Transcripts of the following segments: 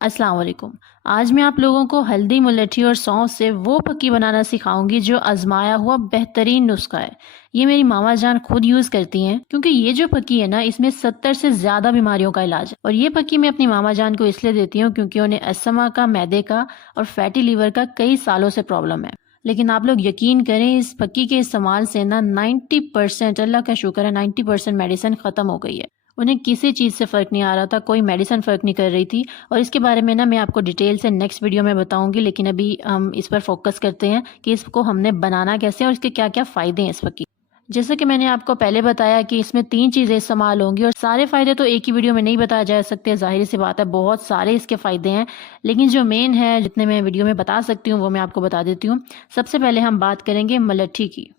अस्सलाम वालेकुम। आज मैं आप लोगों को हल्दी, मुलट्ठी और सौंफ से वो पक्की बनाना सिखाऊंगी जो आजमाया हुआ बेहतरीन नुस्खा है। ये मेरी मामा जान खुद यूज़ करती हैं क्योंकि ये जो पक्की है ना, इसमें 70 से ज़्यादा बीमारियों का इलाज है। और ये पक्की मैं अपनी मामा जान को इसलिए देती हूँ क्योंकि उन्हें अस्थमा का, मैदे का और फैटी लीवर का कई सालों से प्रॉब्लम है। लेकिन आप लोग यकीन करें, इस पक्की के इस्तेमाल से ना 90%, अल्लाह का शुक्र है, 90% मेडिसिन ख़त्म हो गई है। उन्हें किसी चीज़ से फ़र्क नहीं आ रहा था, कोई मेडिसिन फ़र्क नहीं कर रही थी। और इसके बारे में ना मैं आपको डिटेल से नेक्स्ट वीडियो में बताऊंगी, लेकिन अभी हम इस पर फोकस करते हैं कि इसको हमने बनाना कैसे और इसके क्या क्या फ़ायदे हैं इस वक्त की। जैसे कि मैंने आपको पहले बताया कि इसमें 3 चीज़ें इस्तेमाल होंगी और सारे फ़ायदे तो एक ही वीडियो में नहीं बताया जा सकते, ज़ाहिर सी बात है, बहुत सारे इसके फ़ायदे हैं। लेकिन जो मेन है, जितने मैं वीडियो में बता सकती हूँ वो मैं आपको बता देती हूँ। सबसे पहले हम बात करेंगे मुलट्ठी की।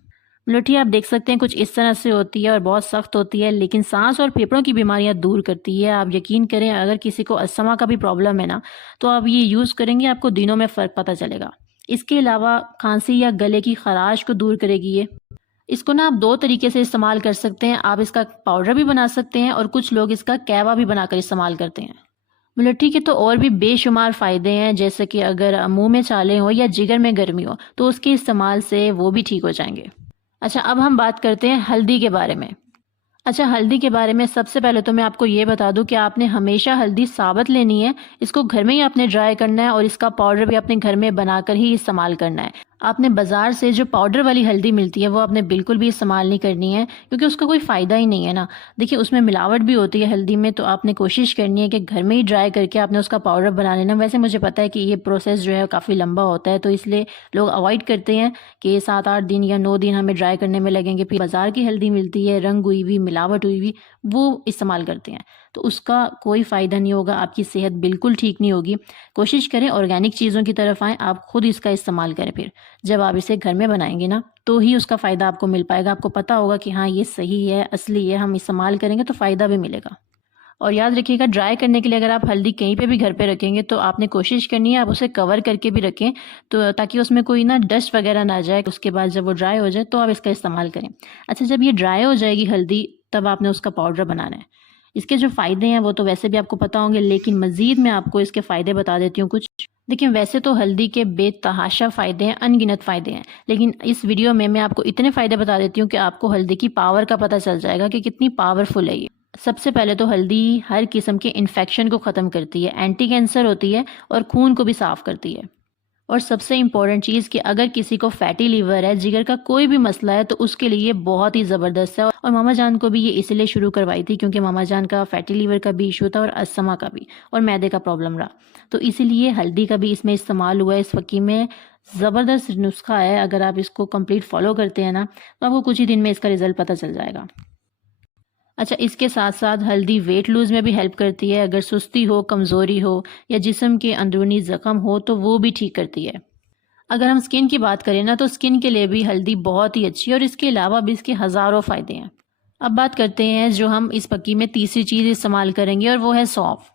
मुलट्ठी आप देख सकते हैं कुछ इस तरह से होती है और बहुत सख्त होती है, लेकिन सांस और फेफड़ों की बीमारियां दूर करती है। आप यकीन करें, अगर किसी को अस्थमा का भी प्रॉब्लम है ना, तो आप ये यूज़ करेंगे, आपको दिनों में फ़र्क पता चलेगा। इसके अलावा खांसी या गले की खराश को दूर करेगी ये। इसको ना आप 2 तरीके से इस्तेमाल कर सकते हैं। आप इसका पाउडर भी बना सकते हैं और कुछ लोग इसका कहवा भी बनाकर इस्तेमाल करते हैं। मुलट्ठी के तो और भी बेशुमार फ़ायदे हैं, जैसे कि अगर मुंह में छाले हो या जिगर में गर्मी हो तो उसके इस्तेमाल से वो भी ठीक हो जाएंगे। अच्छा, अब हम बात करते हैं हल्दी के बारे में। अच्छा, हल्दी के बारे में सबसे पहले तो मैं आपको ये बता दूं कि आपने हमेशा हल्दी साबुत लेनी है। इसको घर में ही आपने ड्राई करना है और इसका पाउडर भी अपने घर में बनाकर ही इस्तेमाल करना है। आपने बाजार से जो पाउडर वाली हल्दी मिलती है वो आपने बिल्कुल भी इस्तेमाल नहीं करनी है, क्योंकि उसका कोई फ़ायदा ही नहीं है ना। देखिए, उसमें मिलावट भी होती है हल्दी में, तो आपने कोशिश करनी है कि घर में ही ड्राई करके आपने उसका पाउडर बना लेना। वैसे मुझे पता है कि ये प्रोसेस जो है काफ़ी लंबा होता है, तो इसलिए लोग अवॉइड करते हैं कि 7-8 दिन या 9 दिन हमें ड्राई करने में लगेंगे। फिर बाज़ार की हल्दी मिलती है रंग हुई हुई, मिलावट हुई हुई, वो इस्तेमाल करते हैं, तो उसका कोई फ़ायदा नहीं होगा, आपकी सेहत बिल्कुल ठीक नहीं होगी। कोशिश करें ऑर्गेनिक चीज़ों की तरफ आएँ, आप खुद इसका इस्तेमाल करें। फिर जब आप इसे घर में बनाएंगे ना, तो ही उसका फ़ायदा आपको मिल पाएगा। आपको पता होगा कि हाँ, ये सही है, असली है, हम इस्तेमाल करेंगे तो फ़ायदा भी मिलेगा। और याद रखिएगा, ड्राई करने के लिए अगर आप हल्दी कहीं पे भी घर पे रखेंगे तो आपने कोशिश करनी है आप उसे कवर करके भी रखें, तो ताकि उसमें कोई ना डस्ट वगैरह ना जाए। उसके बाद जब वो ड्राई हो जाए तो आप इसका इस्तेमाल करें। अच्छा, जब ये ड्राई हो जाएगी हल्दी, तब आपने उसका पाउडर बनाना है। इसके जो फ़ायदे हैं वो तो वैसे भी आपको पता होंगे, लेकिन मज़ीद मैं आपको इसके फ़ायदे बता देती हूँ कुछ। देखिए, वैसे तो हल्दी के बेतहाशा फ़ायदे हैं, अनगिनत फ़ायदे हैं, लेकिन इस वीडियो में मैं आपको इतने फ़ायदे बता देती हूँ कि आपको हल्दी की पावर का पता चल जाएगा कि कितनी पावरफुल है ये। सबसे पहले तो हल्दी हर किस्म के इन्फेक्शन को ख़त्म करती है, एंटी कैंसर होती है और खून को भी साफ़ करती है। और सबसे इम्पॉर्टेंट चीज़ कि अगर किसी को फैटी लीवर है, जिगर का कोई भी मसला है, तो उसके लिए ये बहुत ही ज़बरदस्त है। और मामा जान को भी ये इसलिए शुरू करवाई थी क्योंकि मामा जान का फैटी लीवर का भी इशू था और अस्थमा का भी और मैदे का प्रॉब्लम रहा, तो इसीलिए हल्दी का भी इसमें इस्तेमाल हुआ है। इस फक्की में ज़बरदस्त नुस्खा है, अगर आप इसको कंप्लीट फॉलो करते हैं ना, तो आपको कुछ ही दिन में इसका रिजल्ट पता चल जाएगा। अच्छा, इसके साथ साथ हल्दी वेट लूज़ में भी हेल्प करती है। अगर सुस्ती हो, कमज़ोरी हो या जिस्म के अंदरूनी ज़ख्म हो तो वो भी ठीक करती है। अगर हम स्किन की बात करें ना, तो स्किन के लिए भी हल्दी बहुत ही अच्छी है और इसके अलावा भी इसके हज़ारों फ़ायदे हैं। अब बात करते हैं जो हम इस पक्की में तीसरी चीज़ इस्तेमाल करेंगे, और वो है सौंफ।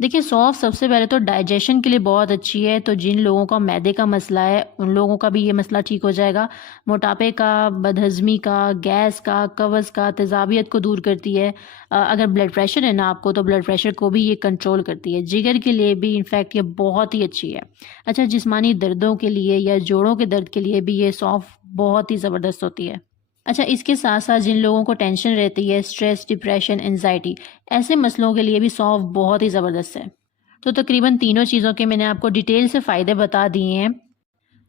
देखिए, सौंफ सबसे पहले तो डाइजेशन के लिए बहुत अच्छी है, तो जिन लोगों का मैदे का मसला है उन लोगों का भी ये मसला ठीक हो जाएगा। मोटापे का, बदहज़मी का, गैस का, कब्ज़ का, तेज़ाबियत को दूर करती है। अगर ब्लड प्रेशर है ना आपको, तो ब्लड प्रेशर को भी ये कंट्रोल करती है। जिगर के लिए भी इनफैक्ट ये बहुत ही अच्छी है। अच्छा, जिस्मानी दर्दों के लिए या जोड़ों के दर्द के लिए भी ये सौंफ बहुत ही ज़बरदस्त होती है। अच्छा, इसके साथ साथ जिन लोगों को टेंशन रहती है, स्ट्रेस, डिप्रेशन, एंजाइटी, ऐसे मसलों के लिए भी सौंफ बहुत ही ज़बरदस्त है। तो तकरीबन तीनों चीज़ों के मैंने आपको डिटेल से फ़ायदे बता दिए हैं।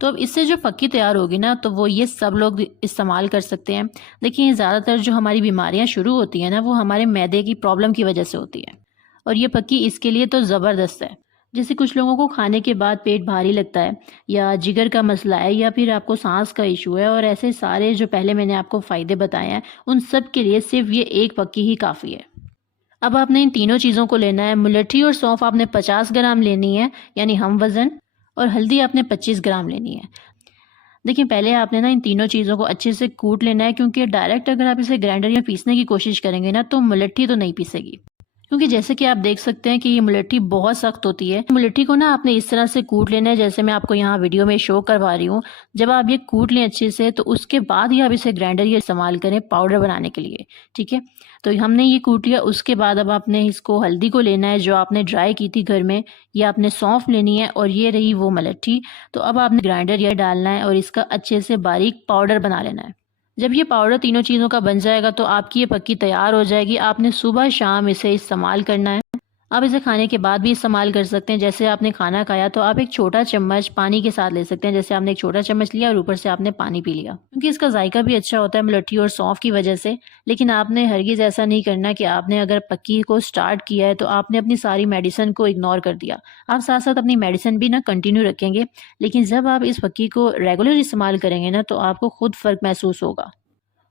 तो अब इससे जो पक्की तैयार होगी ना, तो वो ये सब लोग इस्तेमाल कर सकते हैं। देखिए, ज़्यादातर जो हमारी बीमारियां शुरू होती हैं ना, वो हमारे मैदे की प्रॉब्लम की वजह से होती है, और ये पक्की इसके लिए तो ज़बरदस्त है। जैसे कुछ लोगों को खाने के बाद पेट भारी लगता है, या जिगर का मसला है, या फिर आपको सांस का इशू है, और ऐसे सारे जो पहले मैंने आपको फ़ायदे बताए हैं, उन सब के लिए सिर्फ ये एक पक्की ही काफ़ी है। अब आपने इन तीनों चीज़ों को लेना है। मुलट्ठी और सौंफ आपने 50 ग्राम लेनी है, यानी हम वज़न, और हल्दी आपने 25 ग्राम लेनी है। देखिए, पहले आपने ना इन तीनों चीज़ों को अच्छे से कूट लेना है, क्योंकि डायरेक्ट अगर आप इसे ग्राइंडर में पीसने की कोशिश करेंगे ना, तो मुलट्ठी तो नहीं पीसेगी, क्योंकि जैसे कि आप देख सकते हैं कि ये मुलट्ठी बहुत सख्त होती है। मुलट्ठी को ना आपने इस तरह से कूट लेना है जैसे मैं आपको यहाँ वीडियो में शो करवा रही हूँ। जब आप ये कूट लें अच्छे से तो उसके बाद ही आप इसे ग्राइंडर या इस्तेमाल करें पाउडर बनाने के लिए, ठीक है। तो हमने ये कूट लिया, उसके बाद अब आपने इसको हल्दी को लेना है जो आपने ड्राई की थी घर में, ये आपने सौंफ लेनी है और ये रही वो मुलट्ठी। तो अब आपने ग्राइंडर या डालना है और इसका अच्छे से बारीक पाउडर बना लेना है। जब ये पाउडर तीनों चीज़ों का बन जाएगा तो आपकी ये पक्की तैयार हो जाएगी। आपने सुबह शाम इसे इस्तेमाल करना है। आप इसे खाने के बाद भी इस्तेमाल कर सकते हैं। जैसे आपने खाना खाया तो आप एक छोटा चम्मच पानी के साथ ले सकते हैं। जैसे आपने एक छोटा चम्मच लिया और ऊपर से आपने पानी पी लिया, क्योंकि इसका जायका भी अच्छा होता है मुलट्ठी और सौंफ की वजह से। लेकिन आपने हरगिज़ ऐसा नहीं करना कि आपने अगर पक्की को स्टार्ट किया है तो आपने अपनी सारी मेडिसिन को इग्नोर कर दिया। आप साथ साथ अपनी मेडिसिन भी ना कंटिन्यू रखेंगे, लेकिन जब आप इस पक्की को रेगुलर इस्तेमाल करेंगे ना तो आपको खुद फ़र्क महसूस होगा।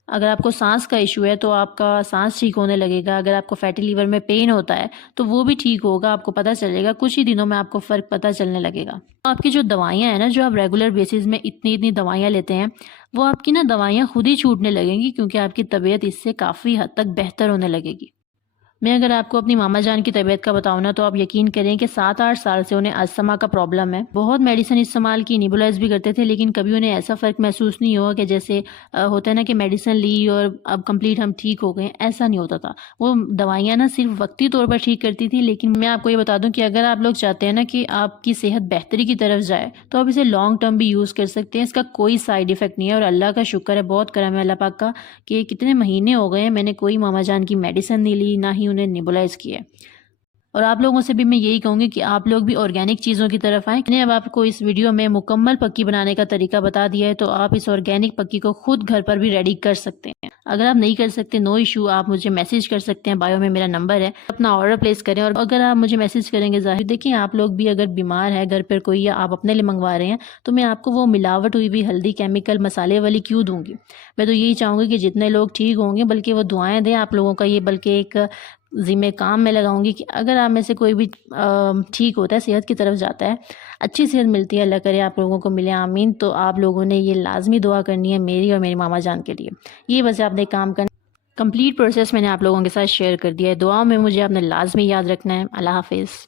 अगर आपको सांस का इशू है तो आपका सांस ठीक होने लगेगा। अगर आपको फैटी लीवर में पेन होता है तो वो भी ठीक होगा। आपको पता चलेगा, कुछ ही दिनों में आपको फ़र्क पता चलने लगेगा। आपकी जो दवाइयाँ हैं ना, जो आप रेगुलर बेसिस में इतनी इतनी दवाइयाँ लेते हैं, वो आपकी ना दवाइयाँ खुद ही छूटने लगेंगी, क्योंकि आपकी तबीयत इससे काफ़ी हद तक बेहतर होने लगेगी। मैं अगर आपको अपनी मामा जान की तबीयत का बताऊँ ना तो आप यकीन करें कि 7-8 साल से उन्हें अस्थमा का प्रॉब्लम है। बहुत मेडिसिन इस्तेमाल की, नेबुलाइज़ भी करते थे, लेकिन कभी उन्हें ऐसा फ़र्क महसूस नहीं हुआ कि जैसे होता है ना कि मेडिसिन ली और अब कंप्लीट हम ठीक हो गए, ऐसा नहीं होता था। वो दवाइयाँ ना सिर्फ़ वक़्ती तौर पर ठीक करती थी। लेकिन मैं आपको ये बता दूँ कि अगर आप लोग चाहते हैं ना कि आपकी सेहत बेहतरी की तरफ जाए तो आप इसे लॉन्ग टर्म भी यूज़ कर सकते हैं। इसका कोई साइड इफ़ेक्ट नहीं है और अल्लाह का शुक्र है, बहुत करम है अल्लाह पाक का कि कितने महीने हो गए हैं मैंने कोई मामा जान की मेडिसिन नहीं ली, ना ही उन्हें नेबुलाइज़ किया है। और आप लोगों से भी मैं यही कहूँगी कि आप लोग भी ऑर्गेनिक चीज़ों की तरफ आएँ। मैंने अब आपको इस वीडियो में मुकम्मल पक्की बनाने का तरीका बता दिया है, तो आप इस ऑर्गेनिक पक्की को खुद घर पर भी रेडी कर सकते हैं। अगर आप नहीं कर सकते, नो इशू, आप मुझे मैसेज कर सकते हैं, बायो में मेरा नंबर है। अपना ऑर्डर प्लेस करें और अगर आप मुझे मैसेज करेंगे, ज़ाहिर देखिए आप लोग भी अगर बीमार है घर पर कोई या आप अपने लिए मंगवा रहे हैं तो मैं आपको वो मिलावट हुई हल्दी, केमिकल, मसाले वाली क्यों दूँगी। मैं तो यही चाहूँगी कि जितने लोग ठीक होंगे, बल्कि वो दुआएँ दें आप लोगों का, ये बल्कि एक ज़िम्मे काम मैं लगाऊंगी कि अगर आप में से कोई भी ठीक होता है, सेहत की तरफ जाता है, अच्छी सेहत मिलती है, अल्लाह करे आप लोगों को मिले, आमीन। तो आप लोगों ने ये लाजमी दुआ करनी है मेरी और मेरी मामा जान के लिए। ये बस आपने काम करना। कंप्लीट प्रोसेस मैंने आप लोगों के साथ शेयर कर दिया है। दुआओं में मुझे आपने लाजमी याद रखना है। अल्लाह हाफिज़।